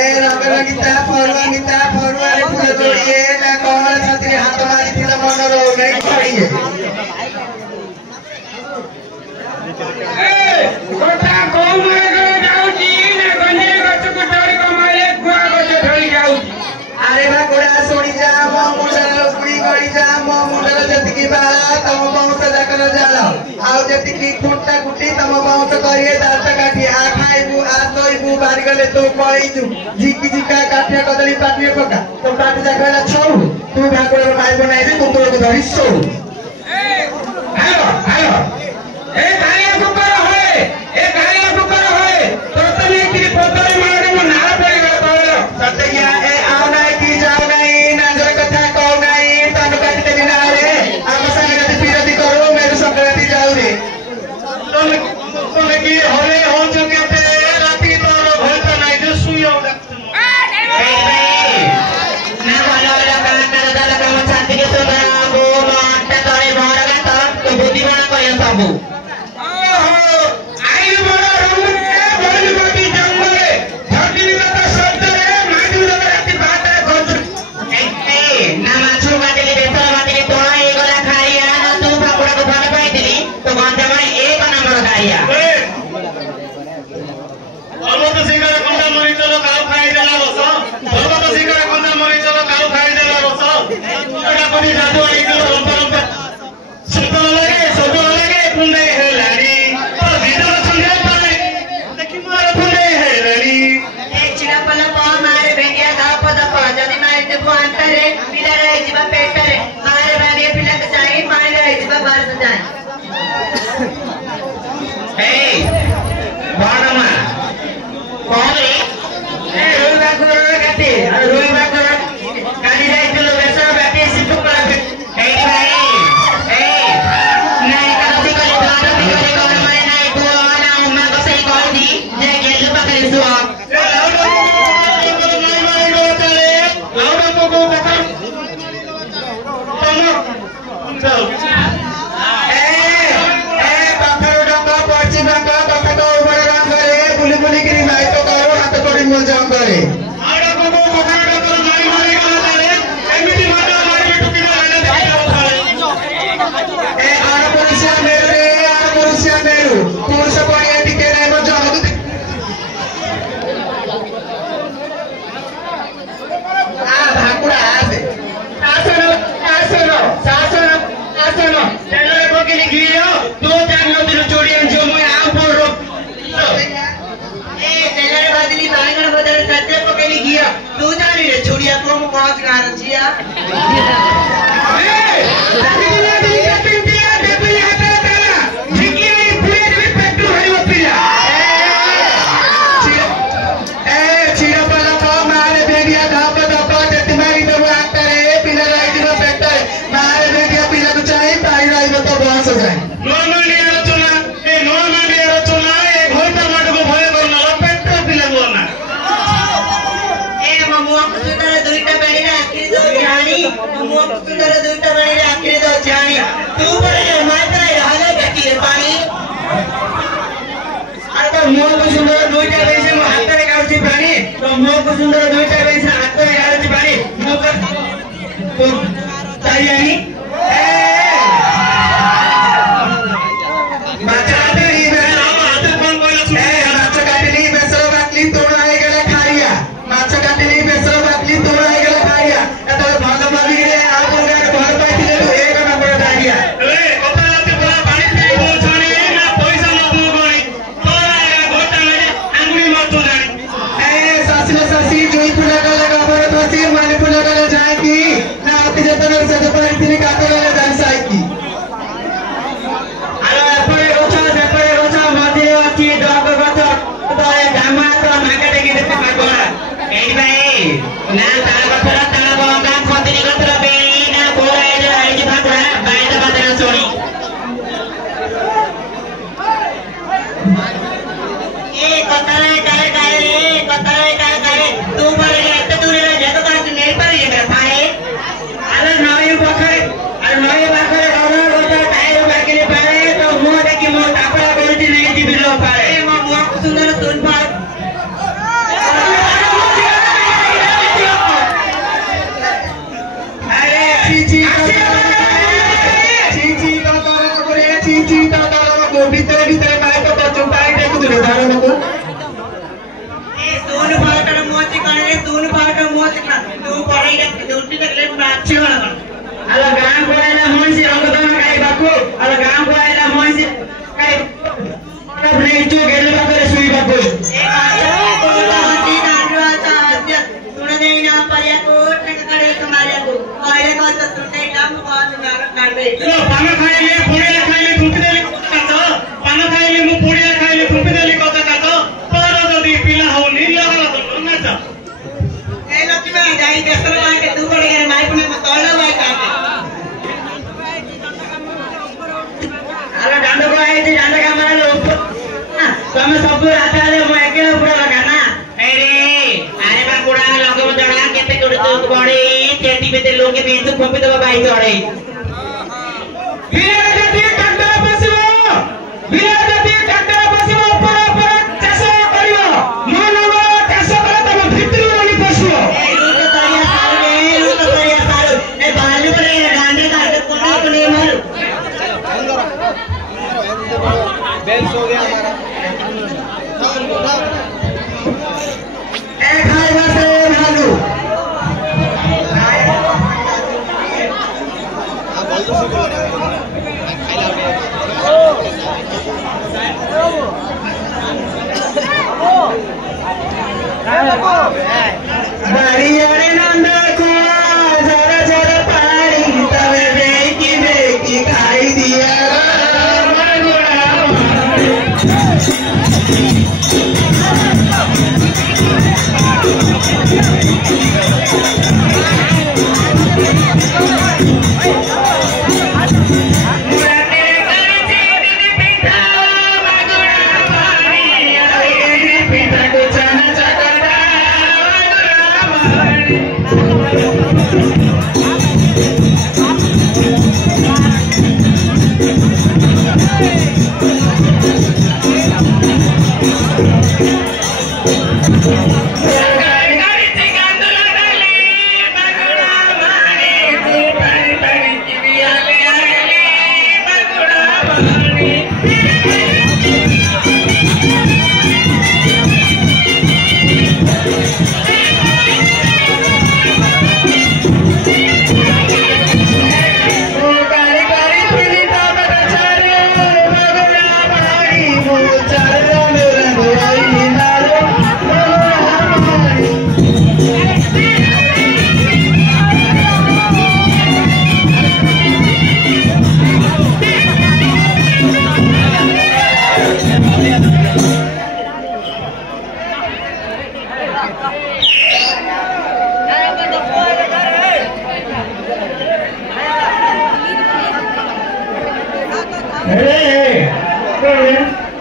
ए रंगीता फरुआ रे फूल जोड़िए ना कमल छाती हाथ मारी थी मन रो नहीं छोड़िए ए गोटा कौन मारे करे जाउची ना गंजे गछ को तोड़ी को मारे गुआ गछ धरी जाउची अरे बा गोड़ा सोड़ी जा मो मुंडल कुड़ी गड़ी जा मो मुंडल जतिकी बाला तम बाउंस जाकर जाला आउ जतिकी खुंटा गुटी तम बाउंस करिए दांत काटी आ खाइबू आ तोइबू बारी गले तो पळीजू झिकी झिका काठिया कदली पाटिए पका तो पाटी जाकला छौ तू भागोर माई बनाई दे तू तोर धरी छौ ए हेलो ए गाया कुकर होए तो तने की पोतरी मारे मो नारा पड़ी गयो तोलो सत्या ए आओ नहीं की जाओ नहीं नजर कथा कहू नहीं तन काट दे ना रे हम संग गति विरोधी करो मेरे संगति जाऊ रे तुम की होले हो चुके थे राती तोर भल तो नहीं जो सुयो ना वाला लगा ना लगा छाती के तो वो माटा तोरे भरगा तो बुद्धि बना कयो सबू सुंदर बाबू दोन पार्टर मोती करे दोन पार्टर मोती का तू पढ़ाई रे ड्यूटी तक ले अच्छे वाला अला गांव कोयला मोंसी रंगतो ना काय बापू अला गांव कोयला मोंसी काय अपने इचो गेले बापरे सुई बापू ए होती नांदवाचा आद्य सुने ना पर्या कोट ने करे तुम्हारे को पहले को तो सुने नाम बात काढे लो पाना खायले पुडिया खायले फुंपिदेली कातो पाना खायले मु पुडिया खायले फुंपिदेली कथा कातो पर जदी पिला हो नीला वाला तो नाचा ए लोकी में जाई बेसर मार के तू पड़ गए माई पुने तोला भाई काटे अला डांडो को आई थी डांडा का मारा लो तमे सब रात आले मु एकेला पुरा लगा ना अरे बा बुढ़ा लोग में जड़ा केते कोड़ तो बड़े चेटी में ते लोग के बीच खोपे दबा भाई तोड़े वीर जदी कंडा बसिबो ऊपर ऊपर चाष करियो मन चाष करे तम भितरी वाली पसियो लू तो तरिया सारू ए बालू पर डांडे काट कोने मारू बेंच हो गया हमारा एक हाय से भालू बारी अरे नंद को जरा जरा पानी तवे बेकी खाई दिया Hey,